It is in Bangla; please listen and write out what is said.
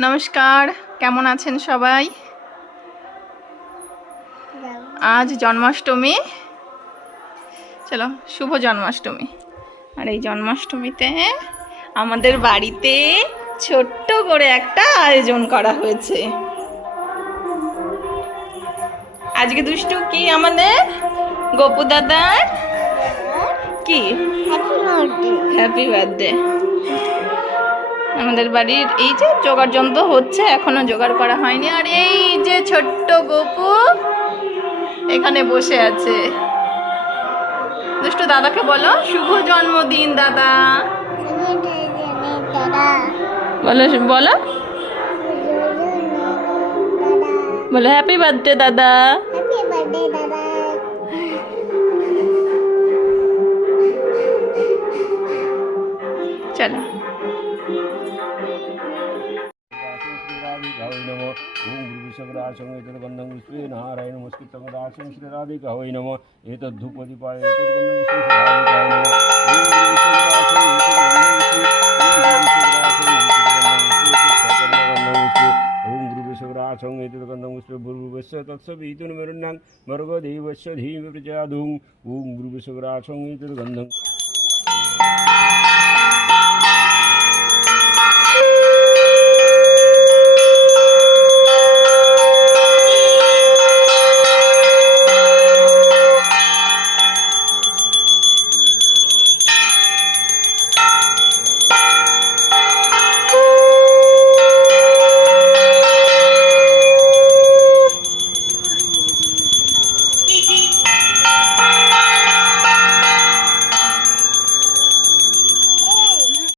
নমস্কার কেমন আছেন সবাই? আজ জন্মাষ্টমী। চলো শুভ জন্মাষ্টমী। আর এই জন্মাষ্টমীতে আমাদের বাড়িতে ছোট্ট করে একটা আয়োজন করা হয়েছে। আজকে দুষ্টু কি আমাদের? গপু দাদার? কি? হ্যাপি বার্থডে আমাদের বাড়ির এই যে জোগাড় যন্ত্র হচ্ছে, এখনও জোগাড় করা হয়নি। আর এই যে ছোট্ট গপু এখানে বসে আছে। দুষ্টু দাদাকে বলো, শুভ জন্মদিন, দাদা। বলো বলো। বলো হ্যাপি বার্থডে দাদা। চলো। श्रीराधिकावैनमोङ्गुरुविशकराशमेतद्गन्धं विश्वे नारायण मुस्कृतकदाशं श्रीराधिकावै नम। एतद्धूपदिपाय ओम विश्वेशराधिकाय ं एतदकन्दं गुरुवस्य तत्सवितुर्मरुणां मर्गदेवस्य धीमप्रजाधुम् ॐ गुरुविशवराशं एतद्गन्धम्